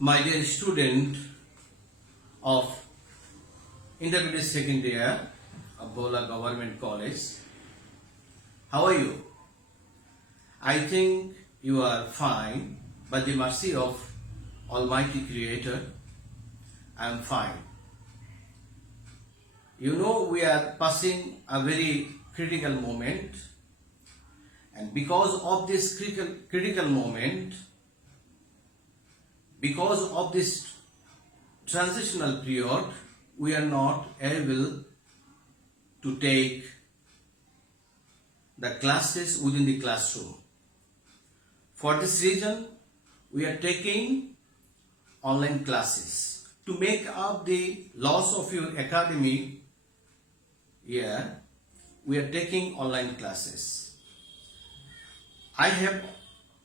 My dear student of intermediate second year of Bola Government College, how are you? I think you are fine. By the mercy of Almighty Creator, I am fine. You know, we are passing a very critical moment, and because of this critical moment, because of this transitional period, we are not able to take the classes within the classroom. For this reason, we are taking online classes. To make up the loss of your academic year, we are taking online classes. I have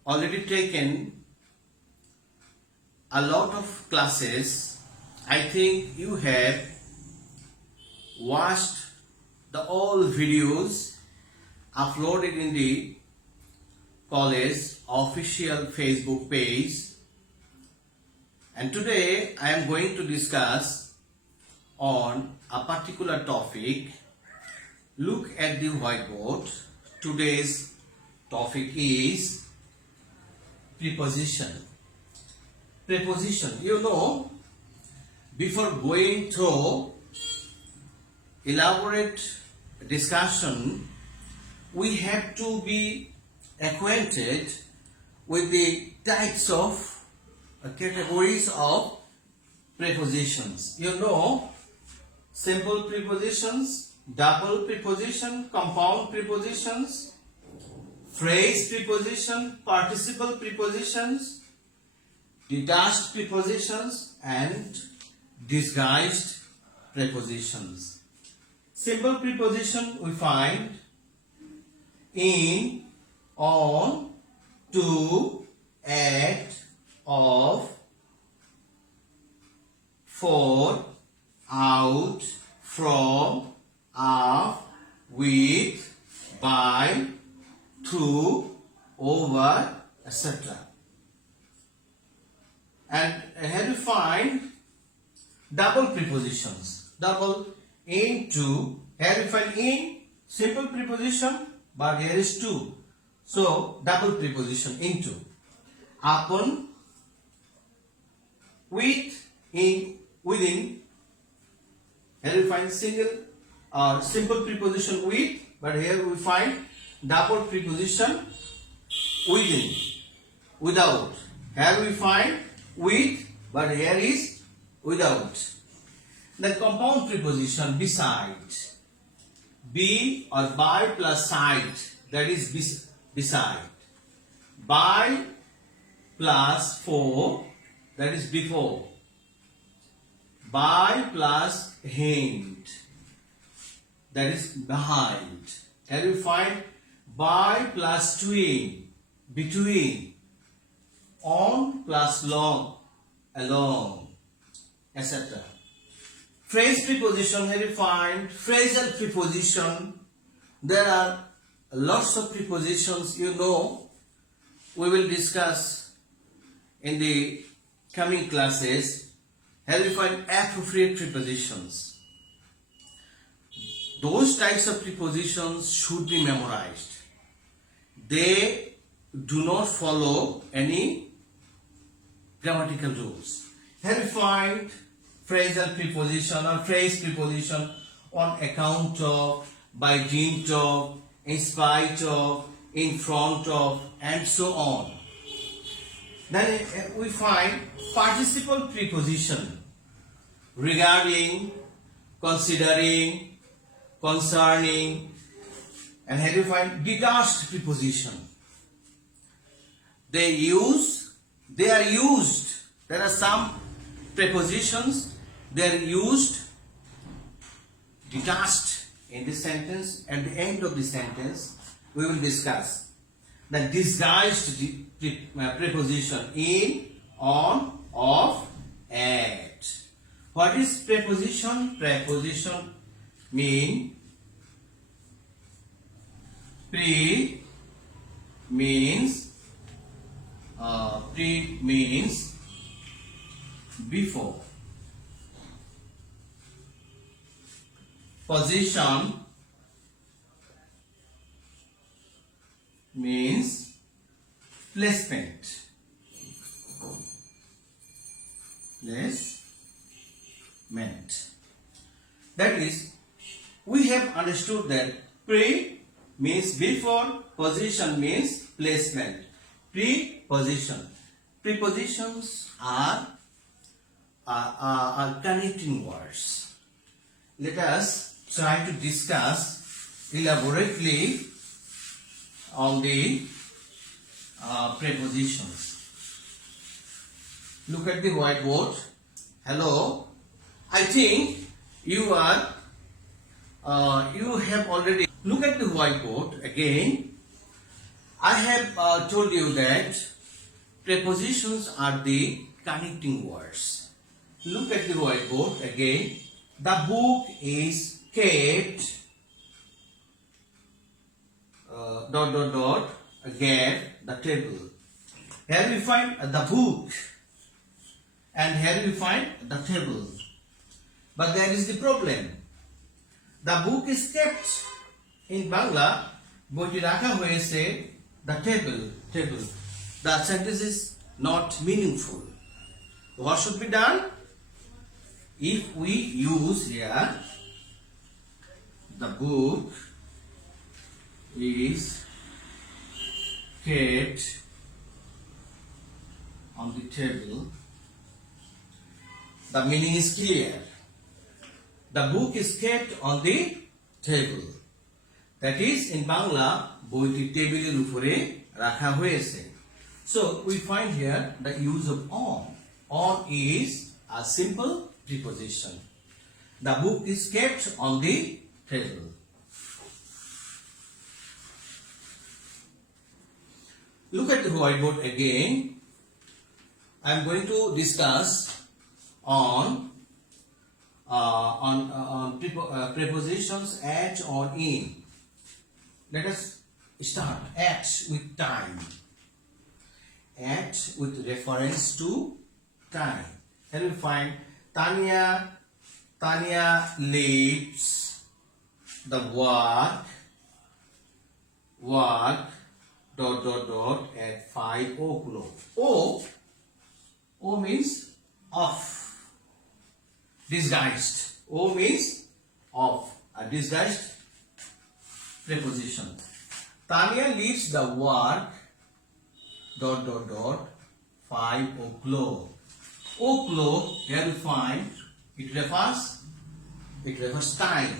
already taken a lot of classes. I think you have watched the all videos uploaded in the college official Facebook page, and today I am going to discuss on a particular topic. Look at the whiteboard. Today's topic is preposition. Preposition. You know, before going through elaborate discussion, we have to be acquainted with the types of categories of prepositions. You know, simple prepositions, double preposition, compound prepositions, phrase preposition, participle prepositions, detached prepositions, and disguised prepositions. Simple preposition we find in, on, to, at, of, for, out, from, of, with, by, through, over, etc. And here you find double prepositions. Double, into. Here you find in, simple preposition, but here is to. So double preposition, into. Upon, with, in, within. Here you find single or simple preposition with, but here we find double preposition within, without. Here we find with, but here is without. The compound preposition beside. Be or by plus side, that is beside. By plus for, that is before. By plus hind, that is behind. Here you find by plus tween, between. On plus long, along, etc. Phrase preposition, here you find phrasal preposition. There are lots of prepositions, you know. We will discuss in the coming classes. Here you find appropriate prepositions. Those types of prepositions should be memorized. They do not follow any grammatical rules. Here we find phrasal preposition or phrase preposition on account of, by dint of, in spite of, in front of, and so on. Then we find participle preposition regarding, considering, concerning, and here you find detached preposition. They are used. There are some prepositions, they are used detached in this sentence. At the end of the sentence, we will discuss the disguised preposition in, on, of, at. What is preposition? Preposition mean means before. Position means placement. Placement. That is, we have understood that pre means before, position means placement. Preposition. Prepositions are connecting words. Let us try to discuss elaborately on the prepositions. Look at the whiteboard. Hello. I think you have already. Look at the whiteboard again. I have told you that prepositions are the connecting words. Look at the whiteboard again. The book is kept again the table. Here we find the book and here we find the table. But there is the problem. The book is kept. In Bangla, বইটি রাখা হয়েছে the table. The sentence is not meaningful. What should be done? If we use here the book is kept on the table, the meaning is clear. The book is kept on the table. That is, in Bangla, বইটি টেবিলের উপরে রাখা হয়েছে. So we find here the use of on. On is a simple preposition. The book is kept on the table. Look at the whiteboard again. I am going to discuss on prepositions at or in. Let us start at with time. At with reference to time. Here we find Tanya leaves the work at 5 o'clock. O means off. Disguised. O means off. A disguised preposition. Tanya leaves the work 5 o'clock. O'clock, here we find it refers time.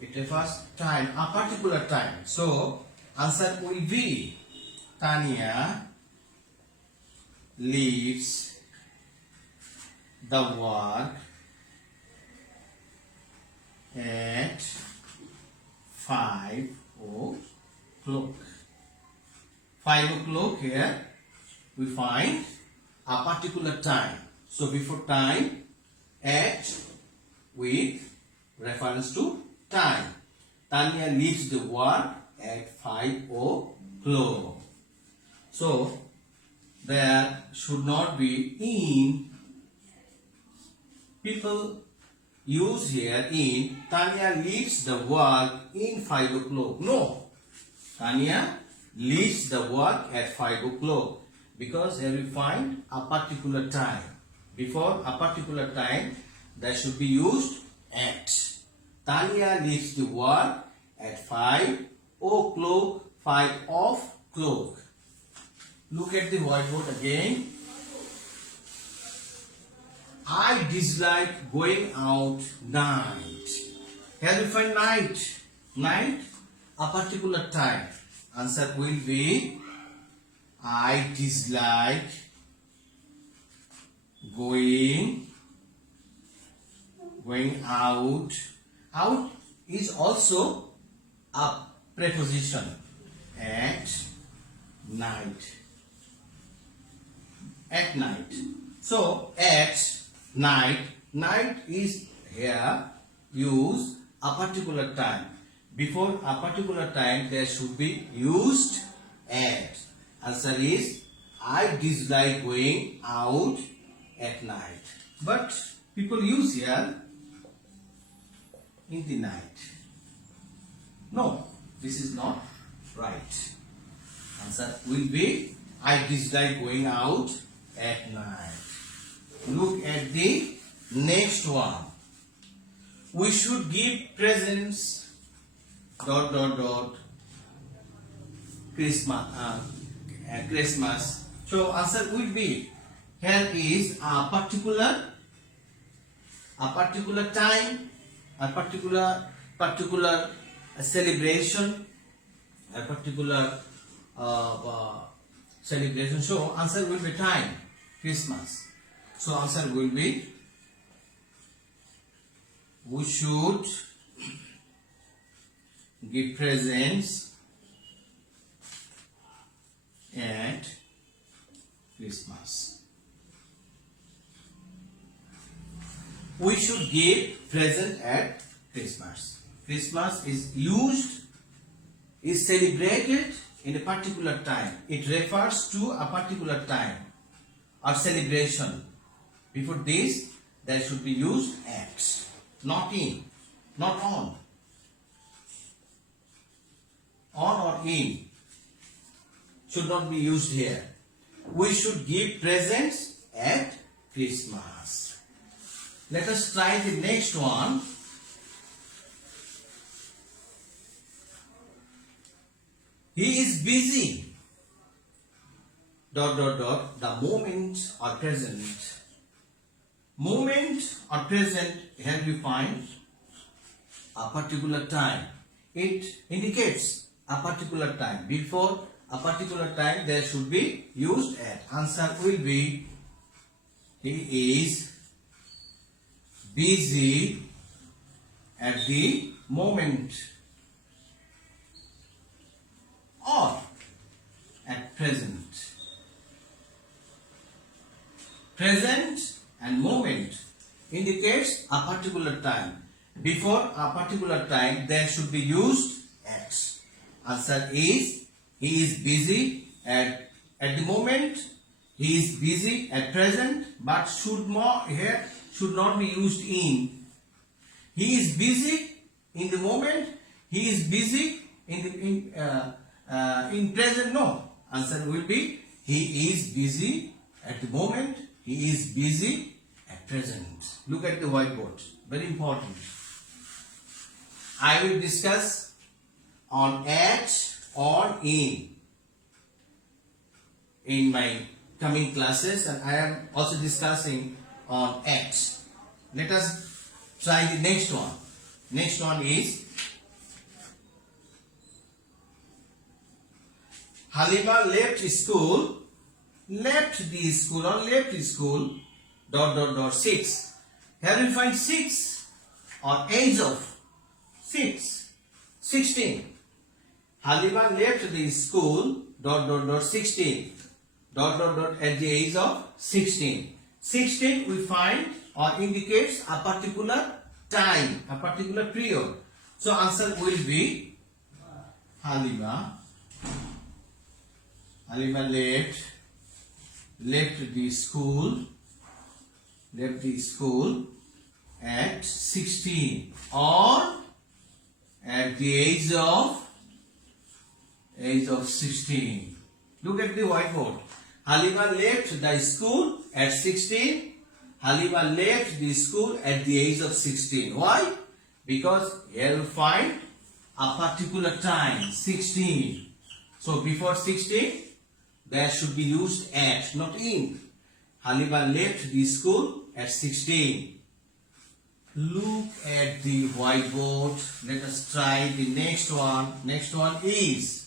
It refers time, a particular time. So answer will be Tanya leaves the work at 5 o'clock. 5 o'clock, here we find a particular time. So before time, at with reference to time. Tanya leaves the work at 5 o'clock. So there should not be in. People use here in. Tanya leaves the work in 5 o'clock. No. Tanya leaves the work at 5 o'clock. Because here we find a particular time. Before a particular time, there should be used at. Tanya leaves the work at 5 o'clock, 5 o'clock. Look at the whiteboard again. I dislike going out night. Here we find night. Night, a particular time. Answer will be I dislike going out. Out is also a preposition. At night. At night. So at night. Night is here used a particular time. Before a particular time there should be used at. Answer is I dislike going out at night. But people use here in the night. No, this is not right. Answer will be I dislike going out at night. Look at the next one. We should give presents Christmas. So answer will be here is a particular time, a particular celebration, a particular celebration. So answer will be time, Christmas. So answer will be we should give presents at Christmas. We should give present at Christmas. Christmas is celebrated in a particular time. It refers to a particular time or celebration. Before this, there should be used at, not in, not on. On or in should not be used here. We should give presents at Christmas. Let us try the next one. He is busy. The moment or present. Moment or present, here we find a particular time. It indicates a particular time. Before a particular time, there should be used at. Answer will be he is busy at the moment or at present. Present and moment indicates a particular time. Before a particular time, there should be used at. Answer is he is busy at the moment. He is busy at present, but should not be used in. He is busy in the moment. He is busy in present. No. Answer will be he is busy at the moment. He is busy at present. Look at the whiteboard. Very important. I will discuss on at or in my coming classes, and I am also discussing on at. Let us try the next one. Next one is Halima left the school 6. Here we find 6 or age of 16. Halima left the school 16 at the age of 16. 16 we find or indicates a particular time, a particular period. So answer will be Halima left the school at 16 or at the age of 16. Look at the whiteboard. Halima left the school at 16. Halima left the school at the age of 16. Why? Because here you find a particular time, 16. So before 16, there should be used at, not in. Halima left the school at 16. Look at the whiteboard. Let us try the next one. Next one is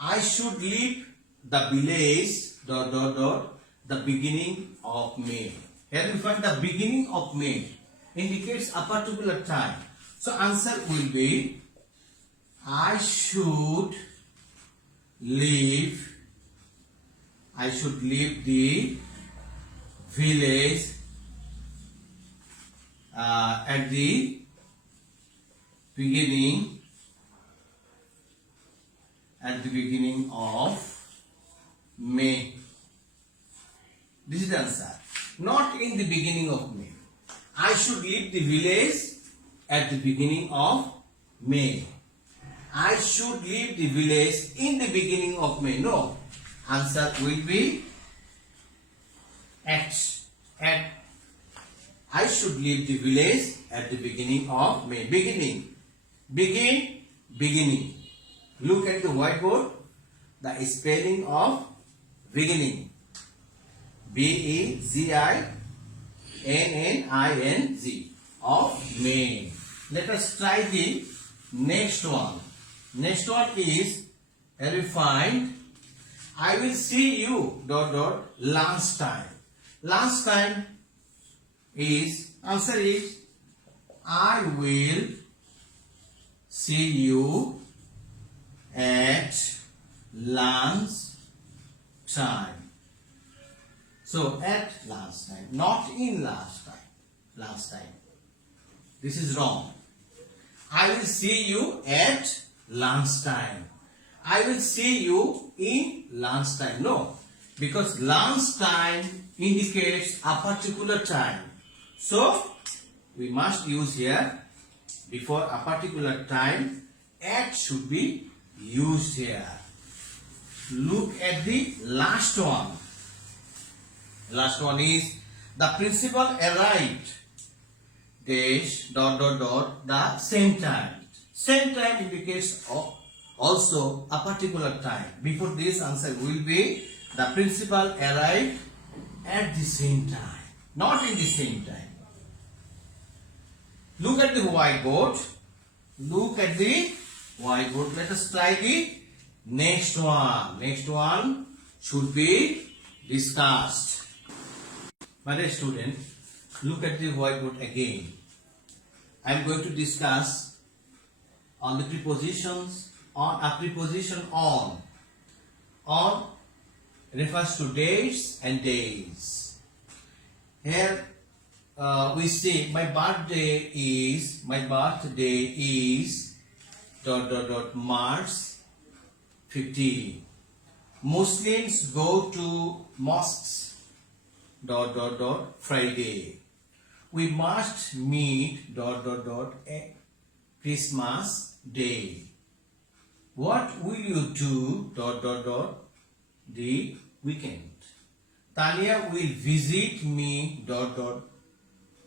I should leave the village the beginning of May. Here we find the beginning of May indicates a particular time. So answer will be I should leave the village at the beginning of May. This is the answer. Not in the beginning of May. I should leave the village at the beginning of May. I should leave the village in the beginning of May. No. Answer will be at. I should leave the village at the beginning of May. Beginning. Beginning. Look at the whiteboard. The spelling of beginning. B-E-G-I-N-N-I-N-G of May. Let us try the next one. Next one is, here we find, I will see you last time. Last time is, answer is, I will see you at lunch time. So at last time, not in last time. Last time. This is wrong. I will see you at lunch time. I will see you in lunch time. No, because lunch time indicates a particular time. So we must use here, before a particular time, at should be used here. Look at the last one. Last one is, the principal arrived dash ... the same time. Same time indicates also a particular time. Before this, answer will be, the principal arrived at the same time, not in the same time. Look at the whiteboard. Look at the whiteboard. Let us try the next one. Next one should be discussed. My dear student, look at the whiteboard again. I am going to discuss on the prepositions. On a preposition on. On refers to dates and days. Here we see my birthday is March 15. Muslims go to mosques Friday. We must meet Christmas Day. What will you do the weekend? Tanya will visit me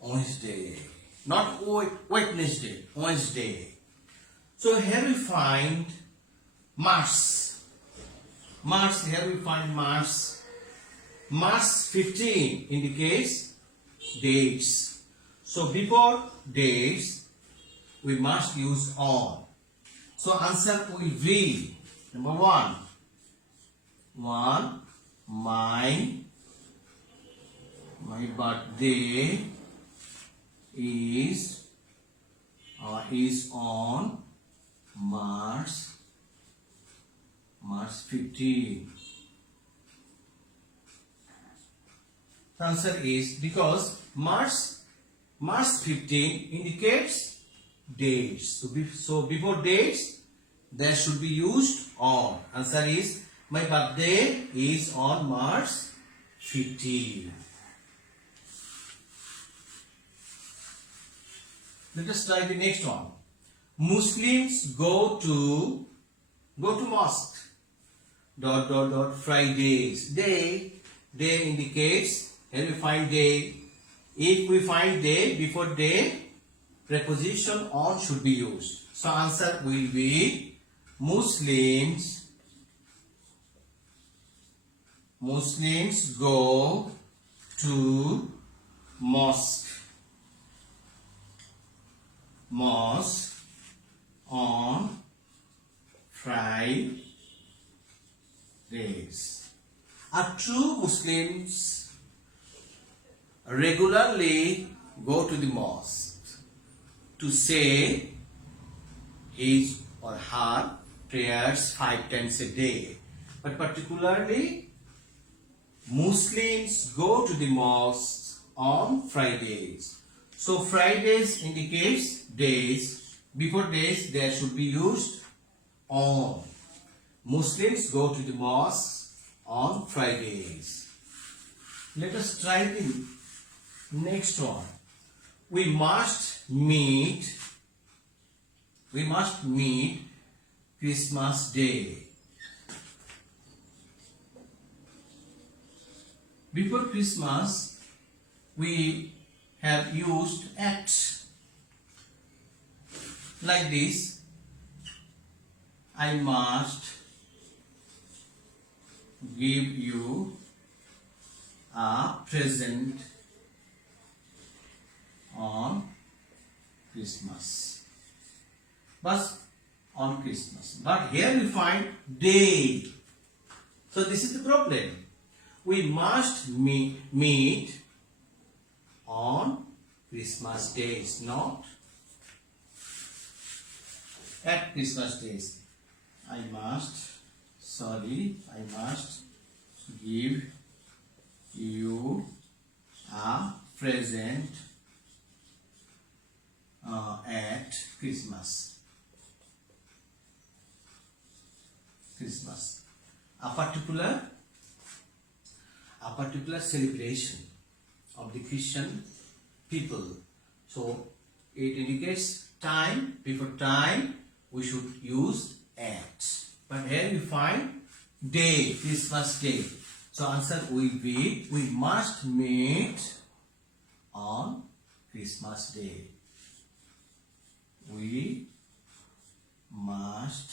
Wednesday. Not Wednesday, Wednesday. So here we find March. Here we find March. March 15 indicates dates. So before dates, we must use on. So answer will be, number one, my birthday is on March 15. The answer is, because March 15 indicates dates. So before dates, there should be used on. Answer is, my birthday is on March 15. Let us try the next one. Muslims go to mosque Fridays. Day indicates, here we find day. If we find day, before day, preposition on should be used. So answer will be, Muslims go to mosque on Fridays. A true Muslims regularly go to the mosque to say his or her prayers 5 times a day. But particularly, Muslims go to the mosque on Fridays. So Fridays indicates days. Before days, there should be used on. Muslims go to the mosque on Fridays. Let us try the next one. We must meet Christmas Day. Before Christmas, we have used at like this. I must give you a present on Christmas. But on Christmas. But here we find day. So this is the problem. We must meet on Christmas days, not at Christmas days. I must give you a present at Christmas. A particular celebration of the Christian people. So it indicates time. Before time, we should use at. But here we find day, Christmas day. So answer will be, we must meet on Christmas day. We must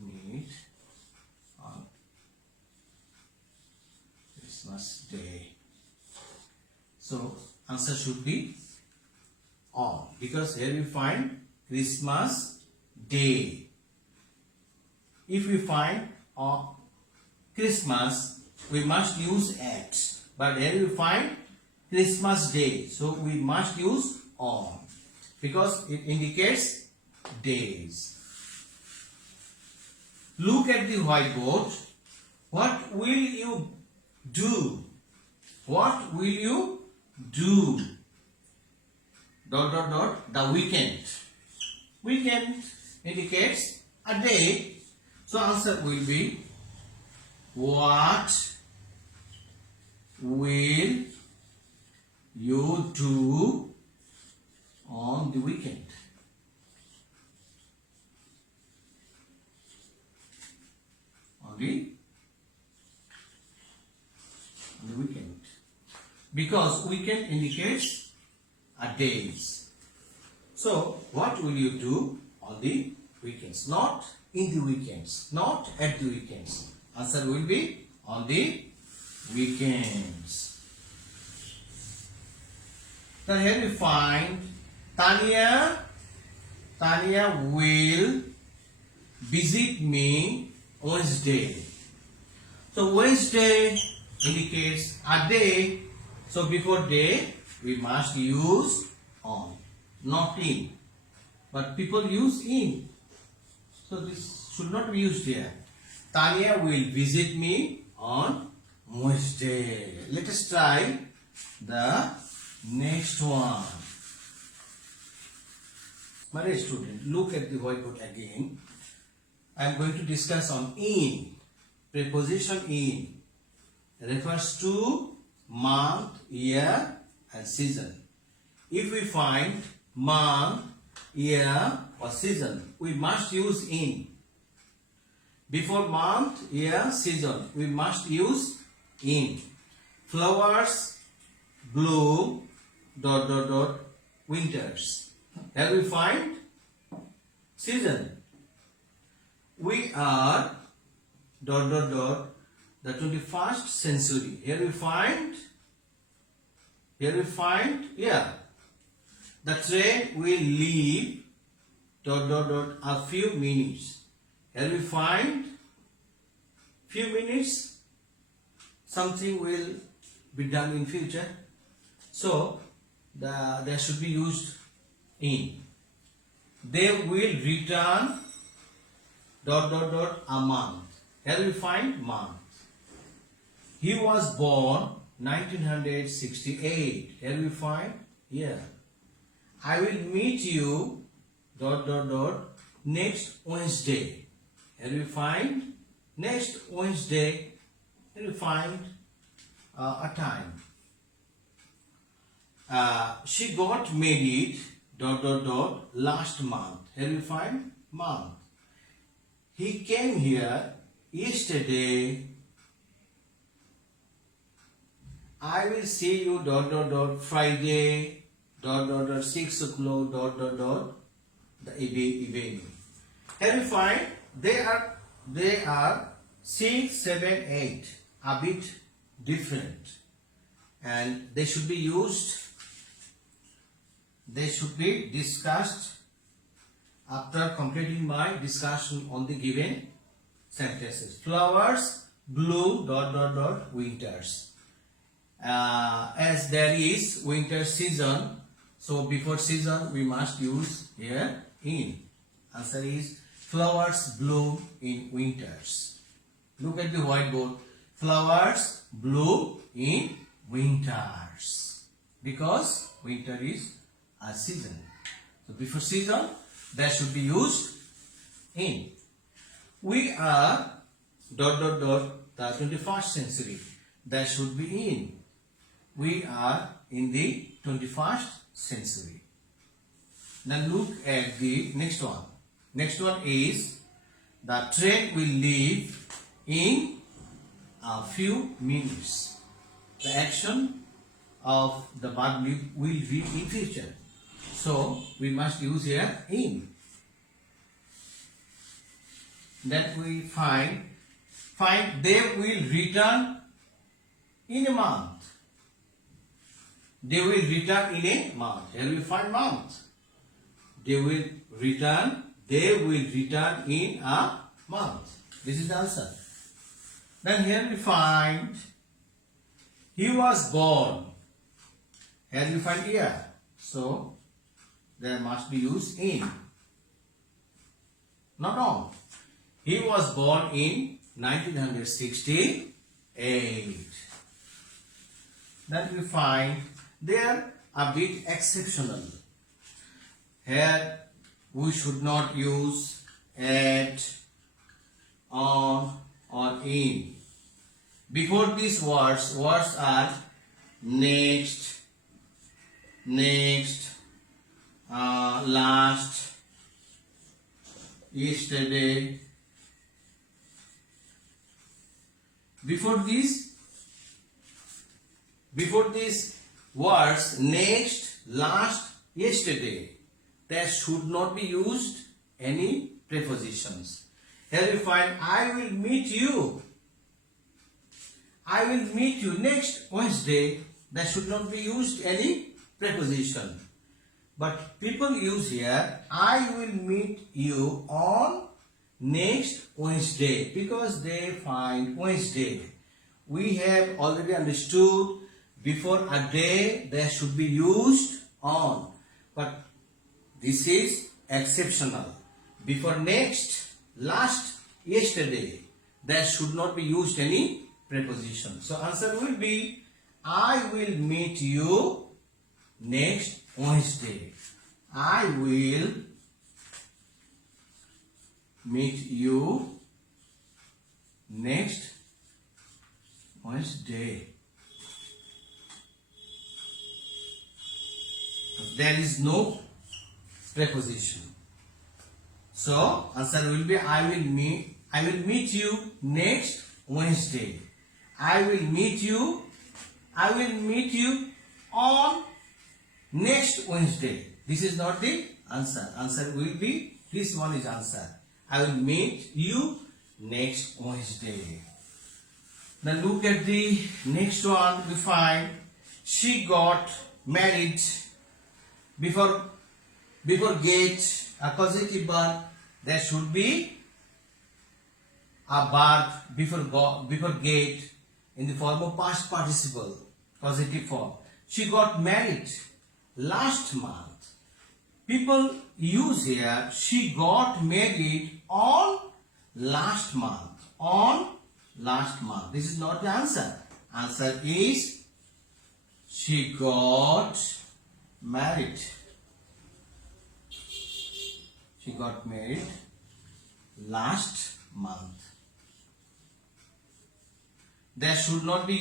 meet on Christmas day. So answer should be on, because here we find Christmas day. If we find Christmas, we must use at. But here we find Christmas day. So we must use on, because it indicates days. Look at the whiteboard. What will you do? What will you do? ... The weekend. Weekend indicates a day. So answer will be, what will you do on the weekend? On the weekend. Because weekend indicates a days. So what will you do on the weekends? Not in the weekends, not at the weekends. Answer will be on the weekends. Then here we find Tanya will visit me Wednesday. So Wednesday indicates a day. So before day we must use on, not in. But people use in. So this should not be used here. Tanya will visit me on Wednesday. Let us try the next one. My dear student, look at the whiteboard again. I am going to discuss on in. Preposition in refers to month, year and season. If we find month, year or season, we must use in. Before month, year, season, we must use in. Flowers bloom ... winters. Here we find season. We are ... the 21st century. Here we find year. The train will leave ... a few minutes. Here we find few minutes. Something will be done in future. So there should be used in. They will return ... a month. Here we find month. He was born 1968. Here we find year. I will meet you ... next Wednesday. Here we find next Wednesday Here we find a time. She got married last month. Here we find month. He came here yesterday. I will see you Friday 6 o'clock the evening. Here we find they are 6, 7, 8 a bit different, and they should be used. They should be discussed after completing my discussion on the given sentences. Flowers bloom winters. As there is winter season, so before season we must use here in. Answer is flowers bloom in winters. Look at the whiteboard. Flowers bloom in winters because winter is a season. So before season that should be used in. We are the 21st century. That should be in. We are in the 21st century. Now look at the next one. Next one is the train will leave in a few minutes. The action of the verb will be in future. So we must use here in. Then we find they will return in a month. They will return in a month. Here we find month. They will return in a month. This is the answer. Then here we find he was born. Here we find year. So there must be used in. Not on. He was born in 1968. Then we find they are a bit exceptional. Here we should not use at, on or in. Before these words are next, last, yesterday. Before these words next, last, yesterday, there should not be used any prepositions. Here we find I will meet you. I will meet you next Wednesday. There should not be used any preposition. But people use here I will meet you on next Wednesday because they find Wednesday. We have already understood before a day there should be used on, but this is exceptional. Before next, last, yesterday there should not be used any preposition. So answer will be I will meet you next Wednesday. I will meet you next Wednesday. There is no preposition. So answer will be I will meet you next Wednesday. I will meet you on next Wednesday. This is not the answer. Answer will be this one is answer. I will meet you next Wednesday. Now look at the next one. We find she got married. Before get a causative verb, there should be a verb before get in the form of past participle, causative form. She got married last month. People use here she got married on last month. On last month. This is not the answer. Answer is she got married. She got married last month. there should not be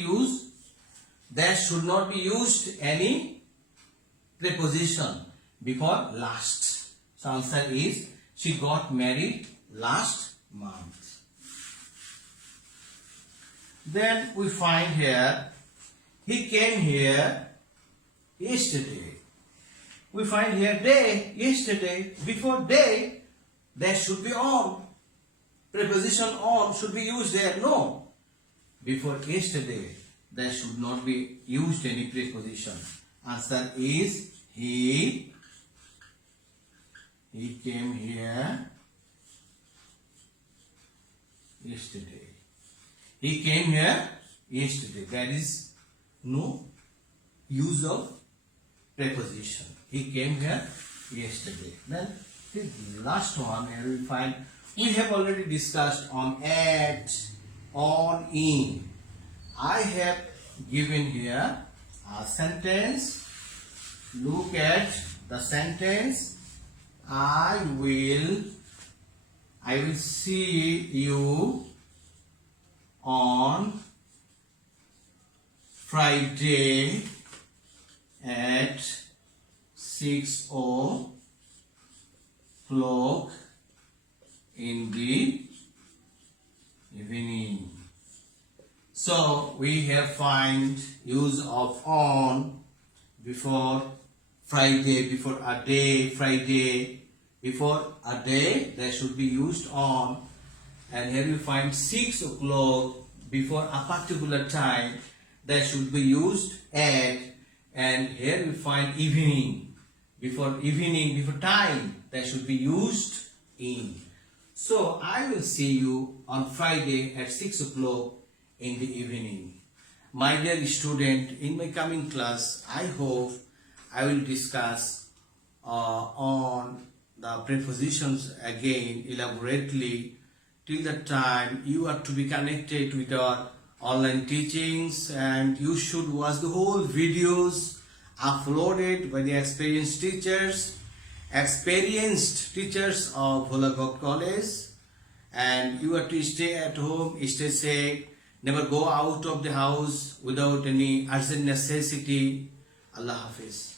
used any preposition before last. So answer is she got married last month. Then we find here he came here yesterday. We find here day, yesterday. Before day, there should be on. Preposition on should be used there. No. Before yesterday, there should not be used any preposition. Answer is he came here yesterday. He came here yesterday. There is no use of preposition. He came here yesterday. Then the last one here we find we have already discussed on, at, on, in. I have given here a sentence. Look at the sentence. I will see you on Friday at 6 o'clock in the evening. So we have find use of on before Friday, before a day, Friday. Before a day, there should be used on. And here we find 6 o'clock, before a particular time, there should be used at. And here we find evening, before time, there should be used in. So I will see you on Friday at 6 o'clock in the evening. My dear student, in my coming class, I hope I will discuss on the prepositions again elaborately. Till that time, you are to be connected with our online teachings, and you should watch the whole videos uploaded by the experienced teachers of Bhola God College. And you are to stay at home, stay safe, never go out of the house without any urgent necessity. Allah Hafiz.